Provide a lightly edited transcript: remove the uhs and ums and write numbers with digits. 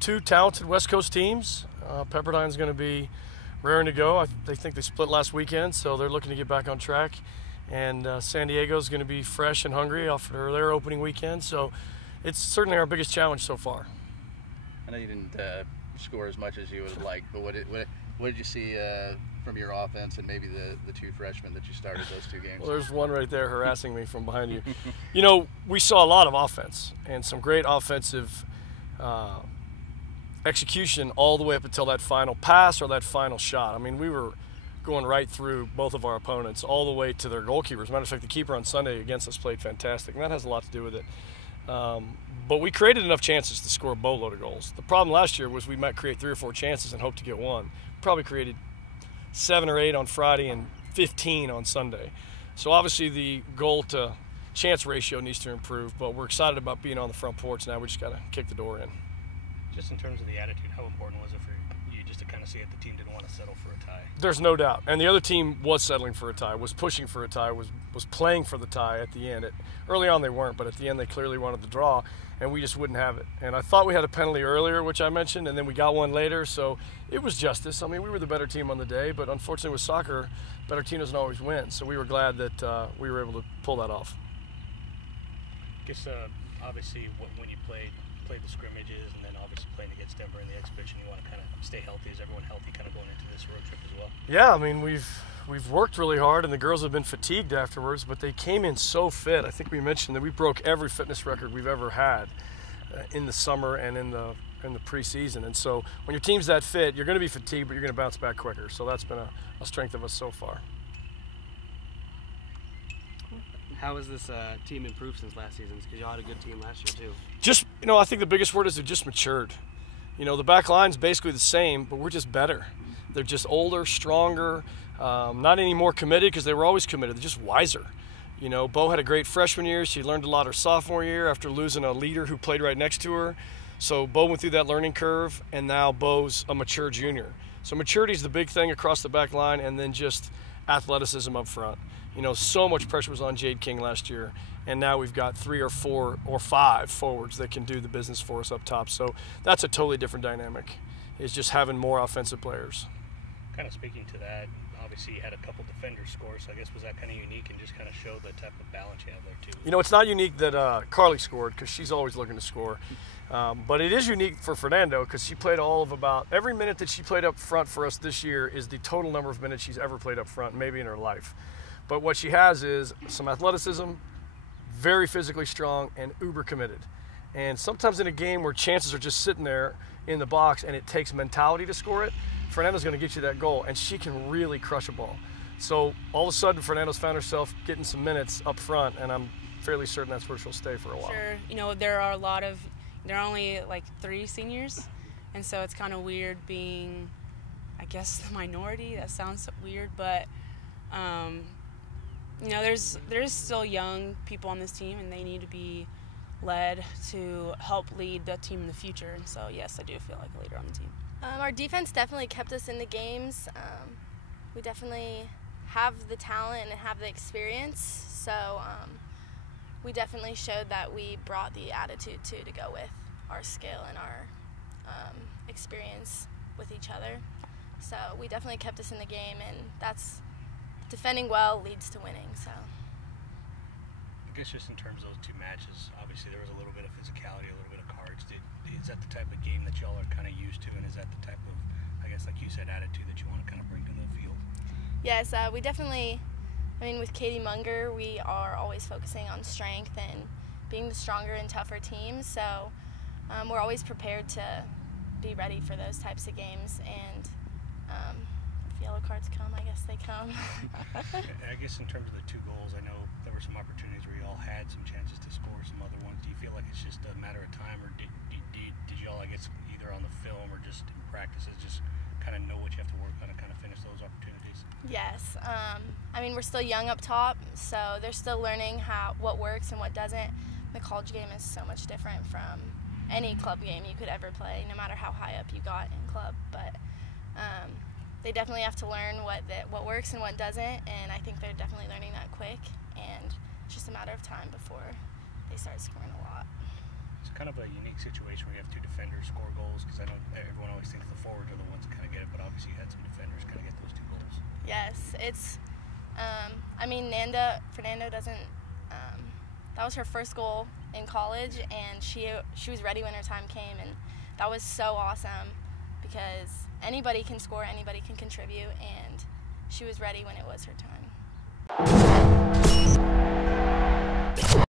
Two talented West Coast teams. Pepperdine's going to be raring to go. They think they split last weekend, so they're looking to get back on track. And San Diego's going to be fresh and hungry after their opening weekend. So it's certainly our biggest challenge so far. I know you didn't score as much as you would have liked, but what did you see from your offense and maybe the two freshmen that you started those two games? Well, there's one right there harassing me from behind you. You know, we saw a lot of offense and some great offensive execution all the way up until that final pass or that final shot. I mean, we were going right through both of our opponents all the way to their goalkeepers. As a matter of fact, the keeper on Sunday against us played fantastic, and that has a lot to do with it. But we created enough chances to score a boatload of goals. The problem last year was we might create 3 or 4 chances and hope to get one. Probably created 7 or 8 on Friday and 15 on Sunday. So obviously the goal to chance ratio needs to improve, but we're excited about being on the front porch now. We just got to kick the door in. Just in terms of the attitude, how important was it for you just to kind of see it the team didn't want to settle for a tie? There's no doubt. And the other team was settling for a tie, was pushing for a tie, was playing for the tie at the end. Early on they weren't, but at the end they clearly wanted the draw, and we just wouldn't have it. And I thought we had a penalty earlier, which I mentioned, and then we got one later, so it was justice. I mean, we were the better team on the day, but unfortunately with soccer, better team doesn't always win. So we were glad that we were able to pull that off. I guess obviously when you played the scrimmages and then obviously playing against Denver in the exhibition, you want to kind of stay healthy. Is everyone healthy kind of going into this road trip as well? Yeah, I mean, we've worked really hard, and the girls have been fatigued afterwards, but they came in so fit. I think we mentioned that we broke every fitness record we've ever had in the summer and in the preseason. And so when your team's that fit, you're going to be fatigued, but you're going to bounce back quicker. So that's been a strength of us so far. How has this team improved since last season? Because y'all had a good team last year too. Just, I think the biggest word is they've just matured. The back line's basically the same, but we're just better. They're just older, stronger, not any more committed because they were always committed. They're just wiser. Bo had a great freshman year. She learned a lot her sophomore year after losing a leader who played right next to her. So Bo went through that learning curve, and now Bo's a mature junior. So maturity is the big thing across the back line, and then just athleticism up front. So much pressure was on Jade King last year, and now we've got 3 or 4 or 5 forwards that can do the business for us up top. So that's a totally different dynamic, is just having more offensive players. Kind of speaking to that, obviously you had a couple defenders score, so I guess was that kind of unique and just kind of showed the type of balance you have there too? It's not unique that Carly scored because she's always looking to score. But it is unique for Fernando because she played all of about every minute that she played up front for us this year is the total number of minutes she's ever played up front, maybe in her life. But what she has is some athleticism, very physically strong, and uber committed. And sometimes in a game where chances are just sitting there in the box and it takes mentality to score it, Fernando's going to get you that goal, and she can really crush a ball. So all of a sudden, Fernando's found herself getting some minutes up front, and I'm fairly certain that's where she'll stay for a while. Sure. There are there are only like 3 seniors, and so it's kind of weird being, I guess, the minority. That sounds weird, but there's still young people on this team, and they need to be led to help lead the team in the future. And so, yes, I do feel like a leader on the team. Our defense definitely kept us in the games. We definitely have the talent and have the experience. So we definitely showed that we brought the attitude to go with our skill and our experience with each other. So we definitely kept us in the game, and that's defending well leads to winning. So I guess just in terms of those 2 matches, obviously there was a little bit of physicality, a little bit of cards. Is that the type of game that y'all are kind of used to, and is that the type of, I guess, like you said, attitude that you want to kind of bring to the field? Yes, we definitely, with Katie Munger, we are always focusing on strength and being the stronger and tougher team. So we're always prepared to be ready for those types of games. And if yellow cards come, I guess they come. I guess in terms of the 2 goals, I know there were some opportunities where you all had some chances to score some other ones. Do you feel like it's just a matter of time, or did you all, I guess, either on the film or just in practices, just kind of know what you have to work on to kind of finish those opportunities? Yes. We're still young up top, so they're still learning what works and what doesn't. The college game is so much different from any club game you could ever play, no matter how high up you got in club. But they definitely have to learn what works and what doesn't, and I think they're definitely learning that quick, and it's just a matter of time before they start scoring a lot. kind of a unique situation where you have two defenders score goals, because I know everyone always thinks the forwards are the ones that kind of get it, but obviously you had some defenders kind of get those 2 goals. Yes, it's. I mean, Fernando doesn't. That was her first goal in college, and she was ready when her time came, and that was so awesome because anybody can score, anybody can contribute, and she was ready when it was her time.